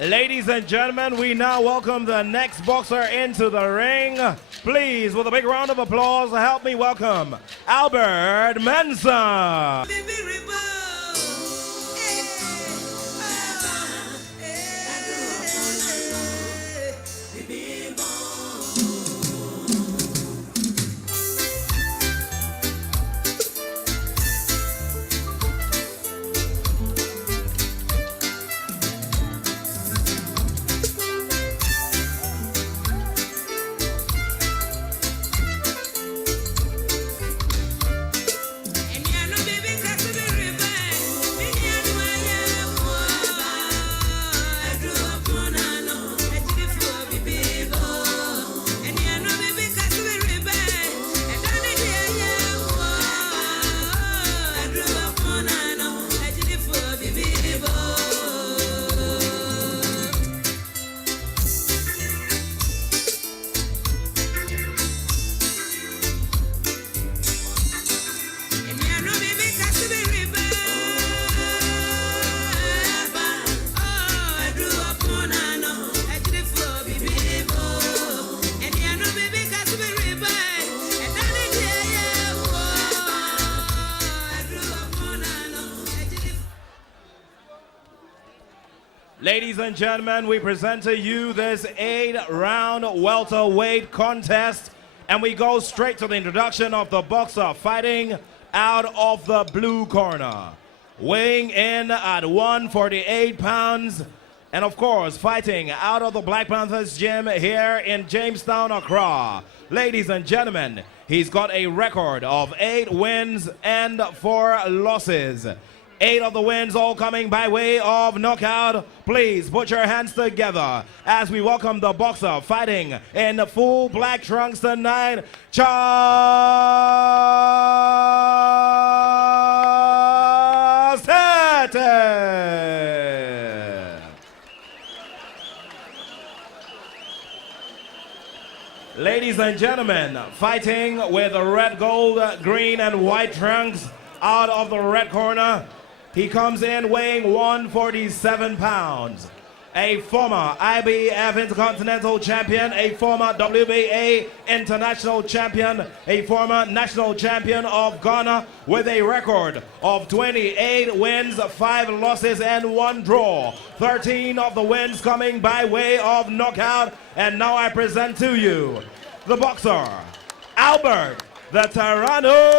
Ladies and gentlemen, we now welcome the next boxer into the ring. Please, with a big round of applause, help me welcome Albert Mensah. Ladies and gentlemen, we present to you this 8-round welterweight contest, and we go straight to the introduction of the boxer fighting out of the blue corner, weighing in at 148 pounds, and of course fighting out of the Black Panthers gym here in Jamestown, Accra. Ladies and gentlemen, he's got a record of 8 wins and 4 losses. 8 of the wins all coming by way of knockout. Please put your hands together as we welcome the boxer fighting in the full black trunks tonight, Charles Tetteh. Ladies and gentlemen, fighting with the red, gold, green, and white trunks out of the red corner. He comes in weighing 147 pounds. A former IBF Intercontinental Champion, a former WBA International Champion, a former National Champion of Ghana with a record of 28 wins, 5 losses, and 1 draw. 13 of the wins coming by way of knockout. And now I present to you the boxer, Albert the Tyranno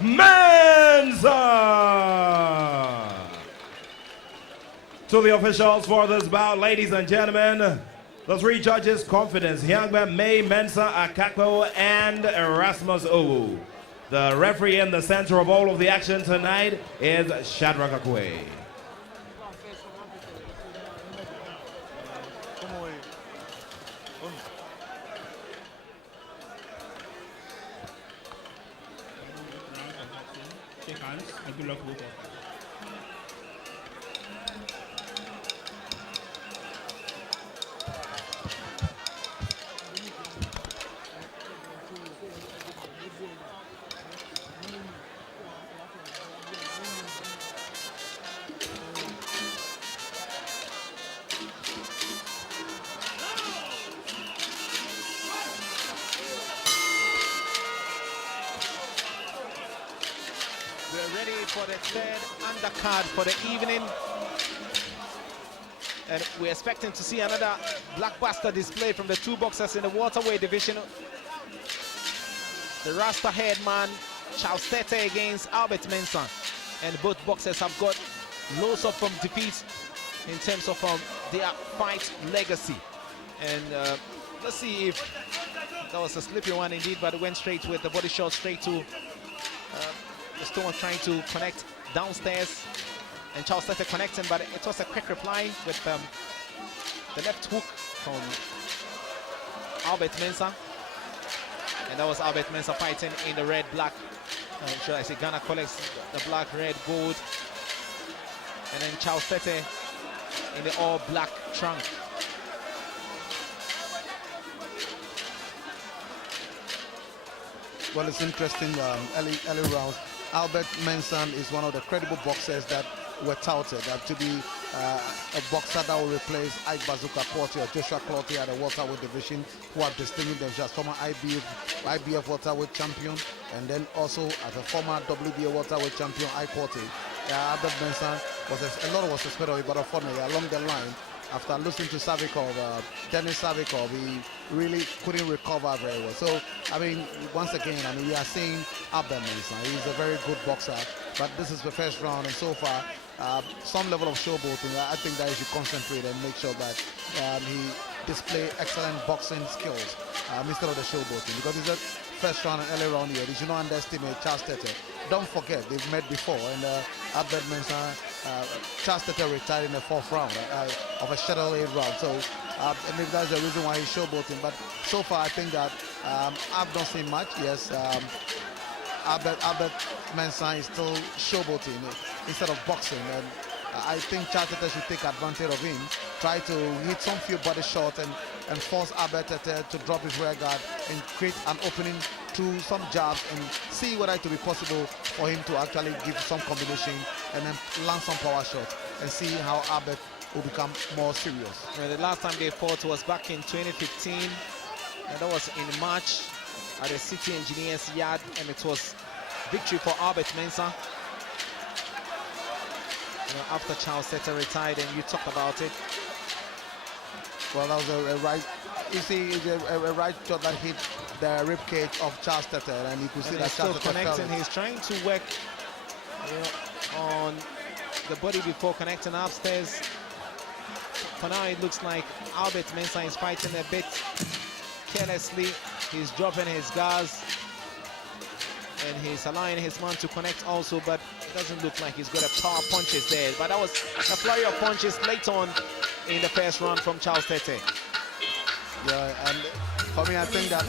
Mensah. To the officials for this bout, ladies and gentlemen, the 3 judges' confidence, Hyangba May, Mensah Akakpo, and Erasmus Owu. The referee in the center of all of the action tonight is Shadrach Akwe. We're ready for the 3rd undercard for the evening. And we're expecting to see another blockbuster display from the 2 boxers in the welterweight division. The Rasta head man, Charles Tetteh against Albert Mensah. And both boxers have got loads of defeats in terms of their fight legacy. And let's see if that was a slippy one indeed, but it went straight with the body shot straight to the stone, trying to connect downstairs, and Charles Tetteh connecting, but it was a quick reply with the left hook from Albert Mensah. And that was Albert Mensah fighting in the red, black. Should I say Ghana collects the black, red, gold. And then Charles Tetteh in the all black trunk. Well, it's interesting, early rounds. Albert Mensah is one of the credible boxers that were touted to be a boxer that will replace Ike Bazooka Porter or Joshua Clottey at the welterweight division, who have distinguished themselves as former IBF welterweight champion, and then also as a former WBA welterweight champion, Ike Porter. Albert Mensah a lot was suspected of it, but unfortunately along the line, after losing to Savikov, Denis Savikov, he really couldn't recover very well. So, I mean, once again, I mean, we are seeing Albert Mensah. He's a very good boxer, but this is the first round, and so far, some level of showboating. I think that he should concentrate and make sure that he display excellent boxing skills instead of the showboating, because it's a first round and early round here. They should not underestimate Charles Tetteh. Don't forget, they've met before, and Albert Mensah, Charles Tetteh retired in the 4th round of a scheduled 8 round. So maybe that's the reason why he's showboating. But so far, I think that I've not seen much. Yes, Albert Mensah is still showboating instead of boxing, and I think Charles Tetteh should take advantage of him, try to hit some few body shots and force Albert Tetteh to drop his rear guard and create an opening to some jabs, and see whether it will be possible for him to actually give some combination and then land some power shots and see how Albert will become more serious. Well, the last time they fought was back in 2015, and that was in March at the City Engineers Yard, and it was victory for Albert Mensah. You know, after Charles Tetteh retired, and you talked about it. Well, that was a right, you see, a right shot that hit the rib cage of Charles Tetteh, and you could see that still Charles Tetteh connecting. He's trying to work, you know, on the body before connecting upstairs. For now, it looks like Albert Mensah is fighting a bit carelessly. He's dropping his guards, and he's allowing his man to connect also, but it doesn't look like he's got a power punches there. But that was a flurry of punches late on in the first round from Charles Tetteh. Yeah, and for me, I think that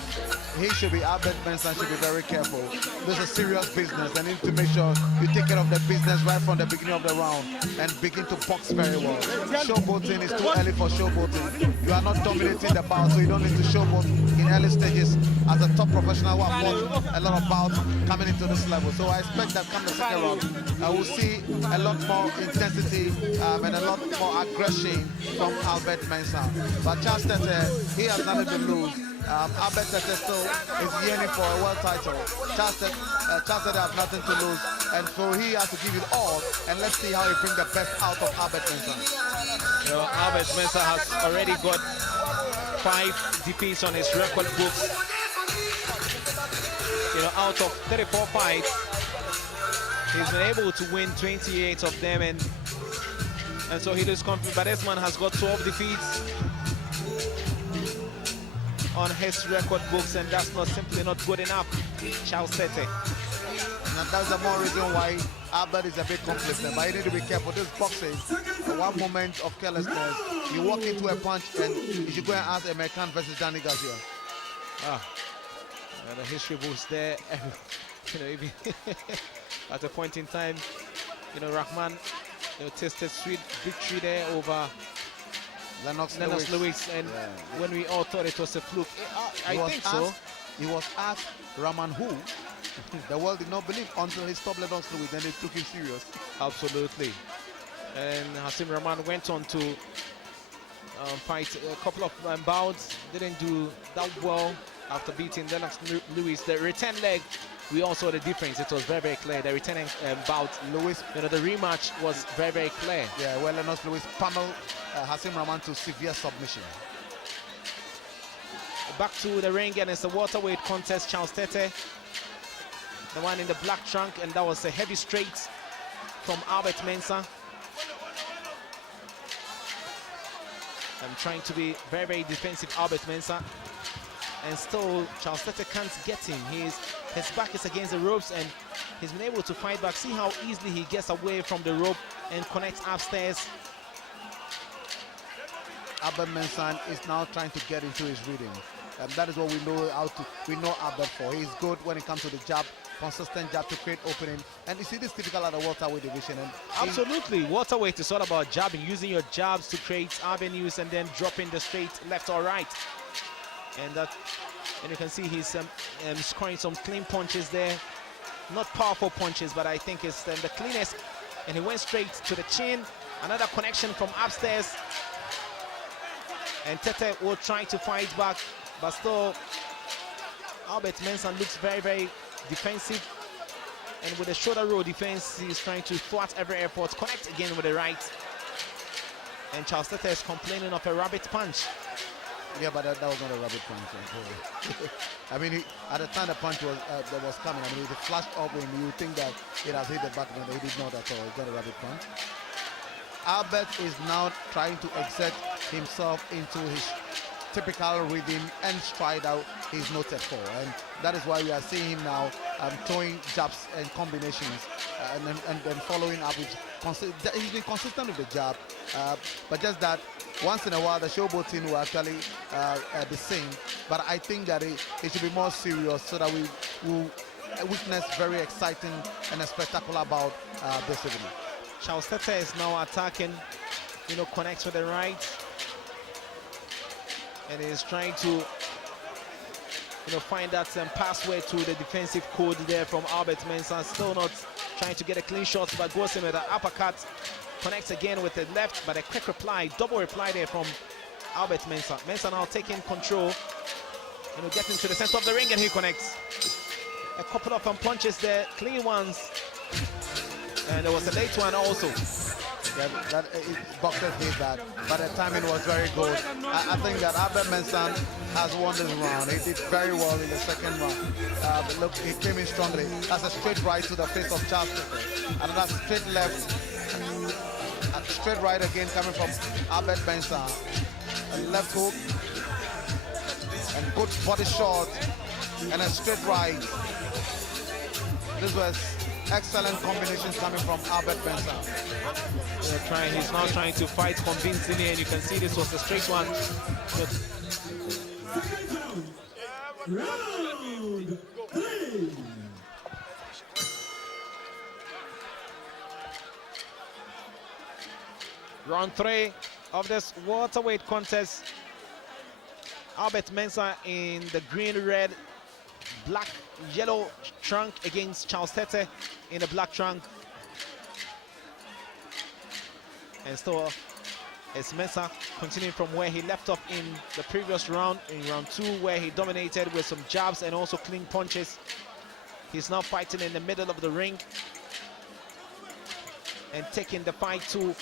Albert Mensah should be very careful. This is serious business. They need to make sure you take care of the business right from the beginning of the round and begin to box very well. Showboating is too early for showboating. You are not dominating the bout, so you don't need to showboat in early stages as a top professional who have fought a lot of bouts coming into this level. So I expect that come the second round, we'll see a lot more intensity and a lot more aggression from Albert Mensah. But Charles Tetteh, he has nothing to lose. Albert Tetteh still is yearning for a world title. Charles Tetteh has nothing to lose, and so he has to give it all, and let's see how he brings the best out of Albert Mensah. You know, Albert Mensah has already got 5 defeats on his record books. You know, out of 34 fights, he's been able to win 28 of them, and so he looks confident. But this man has got 12 defeats on his record books, and that's simply not good enough. Charles Tetteh. And that's the more reason why Albert is a bit complacent. But you need to be careful. This boxing, one moment of carelessness, you walk into a punch, and you should go and ask American versus Danny Garcia. The history books there. You know, even at a point in time, you know, Rahman, you know, tasted sweet victory there over Lennox Lewis, and when we all thought it was a fluke, I think so. He was asked Rahman who. The world did not believe until he stopped Lennox Lewis, and they took him serious. Absolutely. And Hasim Rahman went on to fight a couple of bouts, didn't do that well after beating Lennox Lewis. The return leg, we all saw the difference. It was very, very clear. The returning bout, Lewis, you know, the rematch was very, very clear. Yeah, well, Lennox Lewis pummeled Hasim Rahman to severe submission. Back to the ring, and it's a welterweight contest. Charles Tetteh, the one in the black trunk, and that was a heavy straight from Albert Mensah. I'm trying to be very, very defensive, Albert Mensah, and still Charles Tetteh can't get him. His back is against the ropes, and he's been able to fight back. See how easily he gets away from the rope and connects upstairs. Albert Mensah is now trying to get into his rhythm. That is what we know Albert for. He's good when it comes to the jab, consistent jab to create opening. And you see this typical at the welterweight division. And absolutely, welterweight is all about jabbing, using your jabs to create avenues and then dropping the straight left or right. And you can see he's scoring some clean punches there. not powerful punches, but I think it's the cleanest. And he went straight to the chin. Another connection from upstairs. And Tetteh will try to fight back, but still Albert Mensah looks very, very defensive. And with the shoulder roll defense, he's trying to thwart every effort. Connect again with the right. And Charles Tetteh is complaining of a rabbit punch. Yeah, but that was not a rabbit punch. I mean, at the time the punch was that was coming, I mean, it flashed up and you think that it has hit the back, but he did not at all. It's not a rabbit punch. Albert is now trying to exert himself into his typical rhythm and stride out he's noted for, and that is why we are seeing him now throwing jabs and combinations and then following up with he's been consistent with the jab, but just that once in a while the showboating will actually be seen, but I think that it should be more serious so that we will witness very exciting and a spectacular bout this evening. Charles Tetteh is now attacking, connects with the right, and is trying to find that passway to the defensive code there from Albert Mensah. Still not trying to get a clean shot, but goes in with an uppercut. Connects again with the left, but a quick reply, double reply there from Albert Mensah. Mensah now taking control, getting to the center of the ring, and he connects. A couple of punches there, clean ones. And there was a late one also. Yeah, boxers did that, but the timing was very good. I think that Albert Mensah has won this round. He did very well in the second round. But look, he came in strongly. That's a straight right to the face of Charles Tetteh. And that's straight left. And straight right again coming from Albert Mensah. A left hook. And good body shot. And a straight right. This was excellent combinations coming from Albert Mensah. He's now trying to fight convincingly, and you can see this was a straight one. Round 3. Round 3 of this welterweight contest. Albert Mensah in the green, red, black, yellow trunk against Charles Tetteh in the black trunk. And still it's Mensah continuing from where he left off in the previous round, in round 2, where he dominated with some jabs and also clean punches. He's now fighting in the middle of the ring and taking the fight to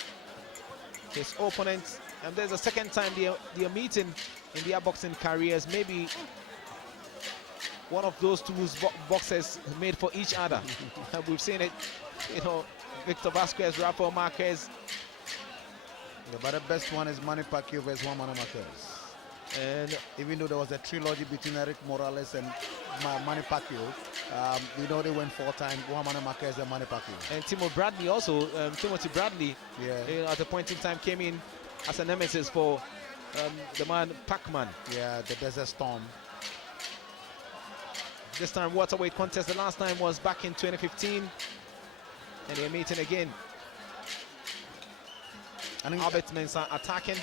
his opponent. And there's a second time they are meeting in their boxing careers. Maybe one of those two boxers made for each other. We've seen it, Victor Vasquez, Rafael Marquez. Yeah, but the best one is Manny Pacquiao versus Juan Manuel Marquez. And even though there was a trilogy between Eric Morales and Manny Pacquiao, they went 4 times, Juan Manuel Marquez and Manny Pacquiao. And Timothy Bradley also, Timothy Bradley, yeah, at a point in time came in as a nemesis for the man Pac-Man. Yeah, the Desert Storm. This time welterweight contest, the last time was back in 2015, and they're meeting again. Albert Mensah attacking,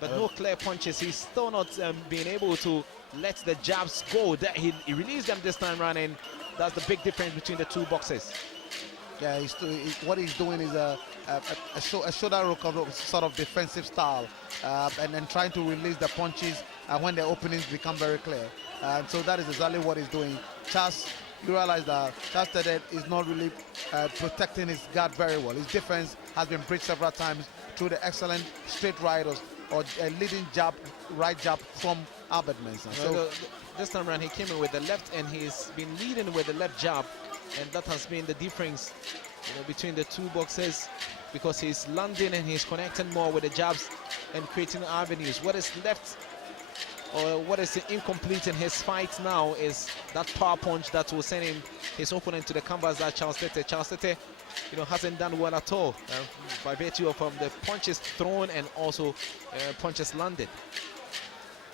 but no clear punches. He's still not being able to let the jabs go. He released them this time around, and that's the big difference between the two boxers. Yeah, what he's doing is a shoulder roll sort of defensive style, and then trying to release the punches when the openings become very clear. So that is exactly what he's doing. You realize that Charles Tetteh is not really protecting his guard very well. His defense has been breached several times through the excellent straight right or a leading right jab from Albert Mensah. So this time around he came in with the left, and he's been leading with the left jab, and that has been the difference between the two boxers, because he's landing and he's connecting more with the jabs and creating avenues. What is left, or what is incomplete in his fight now, is that power punch that will send his opponent to the canvas. That Charles Tetteh, hasn't done well at all by virtue of the punches thrown and also punches landed.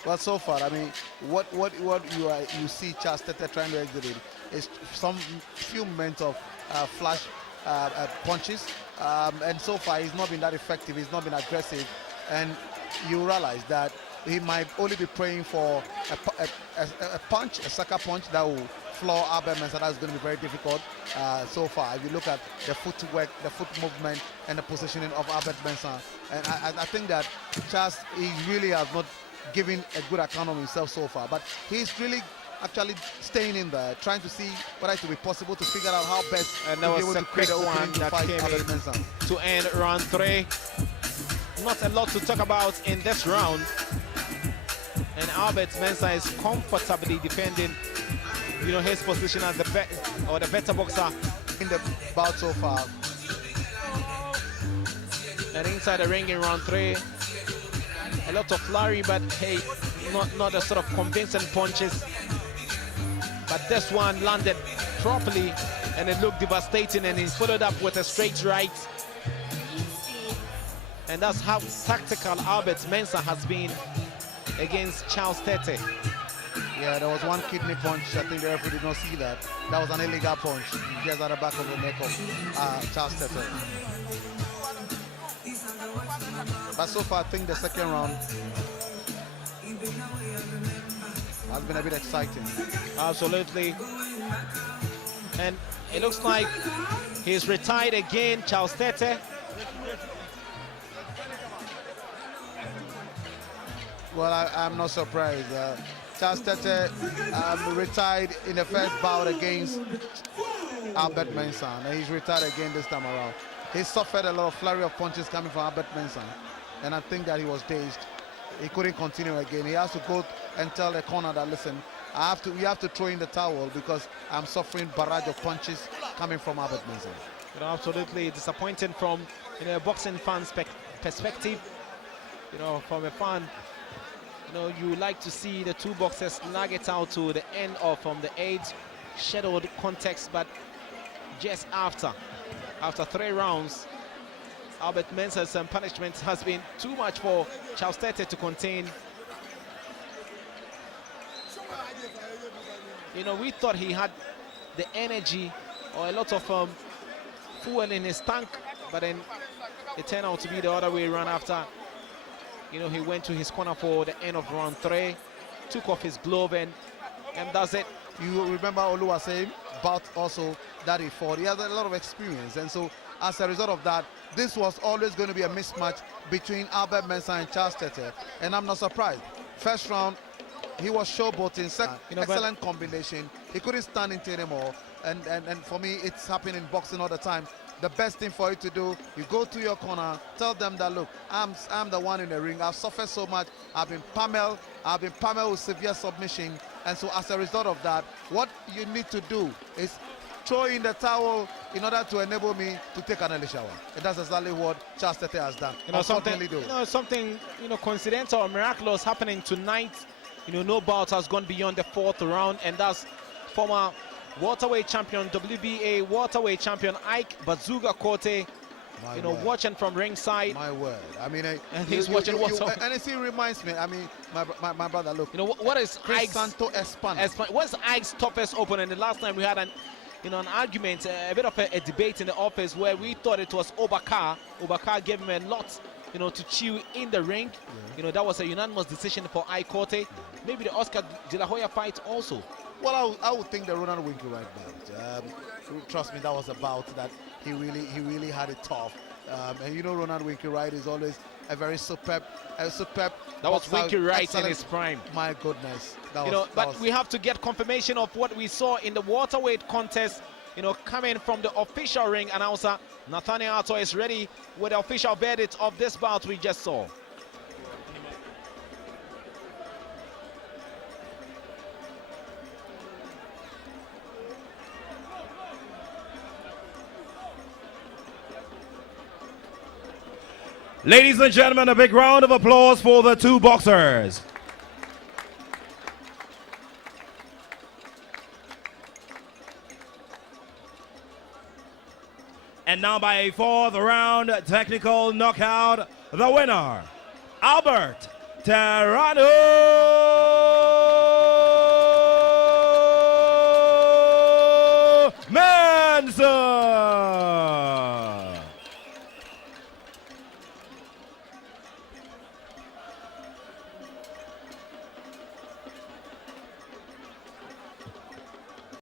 Well, so far, I mean, what you see Charles Tetteh trying to exhibit is some few moments of flash punches, and so far he's not been that effective. He's not been aggressive, and you realize that he might only be praying for a punch, a sucker punch that will floor Albert Mensah. That's going to be very difficult so far. If you look at the footwork, the foot movement, and the positioning of Albert Mensah, and I think that Charles, he really has not given a good account of himself so far, but he's really actually staying in there, trying to see whether it will be possible to figure out how best And to that be was able a to create quick opening one to that fight came Albert in Mensah. to end round 3. Not a lot to talk about in this round. And Albert Mensah is comfortably defending, his position as the better boxer In the bout so far, and inside the ring in round 3. A lot of flurry, but hey, not the sort of convincing punches. But this one landed properly, and it looked devastating, and he followed up with a straight right. And that's how tactical Albert Mensah has been against Charles Tetteh. yeah, there was one kidney punch. I think the referee did not see that. That was an illegal punch, just at the back of the neck of Charles Tetteh. But so far, I think the second round has been a bit exciting. Absolutely. And it looks like he's retired again, Charles Tetteh. Well, I'm not surprised. Charles Tetteh retired in the first bout against Albert Mensah, and he's retired again this time around. He suffered a lot of flurry of punches coming from Albert Mensah, and I think that he was dazed. He couldn't continue again. He has to go and tell the corner that, listen, we have to throw in the towel because I'm suffering barrage of punches coming from Albert Mensah. Absolutely disappointing from a boxing fan's perspective. From a fan, you like to see the two boxers lag it out to the end of the 8th scheduled contest, but just after 3 rounds, Albert Mensah's punishment has been too much for Charles Tetteh to contain. We thought he had the energy or a lot of fuel in his tank, but then it turned out to be the other way around after he went to his corner for the end of round 3, took off his glove, and that's it. You remember Olu saying about also that he fought. He has a lot of experience, and so as a result of that, this was always going to be a mismatch between Albert Mensah and Charles Tetteh, and I'm not surprised. First round, he was showboating, excellent combination. He couldn't stand into it anymore, and for me, it's happening in boxing all the time. The best thing for you to do, you go to your corner, tell them that, look, I'm the one in the ring. I've suffered so much. I've been pummeled with severe submission. And so as a result of that, what you need to do is throw in the towel in order to enable me to take an early shower. And that's exactly what Charles Tetteh has done. Something coincidental or miraculous happening tonight. No bout has gone beyond the 4th round, and that's former welterweight champion, WBA welterweight champion Ike Bazooka Korte, watching from ringside. My word. I mean, and he's watching and it reminds me, I mean, my brother, look. What is Chris Santo Espan? What's Ike's toughest opponent? The last time we had an argument, a bit of a debate in the office where we thought it was Obakar. Obakar gave him a lot, to chew in the ring. Yeah. That was a unanimous decision for Ike Korte. Yeah. Maybe the Oscar De La Hoya fight also. Well, I would think the Ronald Winkelright bout. Trust me, that was a bout that he really had it tough. And Ronald Winkelright is always a very superb. That was Winkelright in his prime. My goodness. We have to get confirmation of what we saw in the welterweight contest. Coming from the official ring announcer, Nathaniel Ato is ready with the official verdict of this bout we just saw. Ladies and gentlemen, a big round of applause for the two boxers. And now by a 4th round technical knockout, the winner, Albert Terrano Mensah.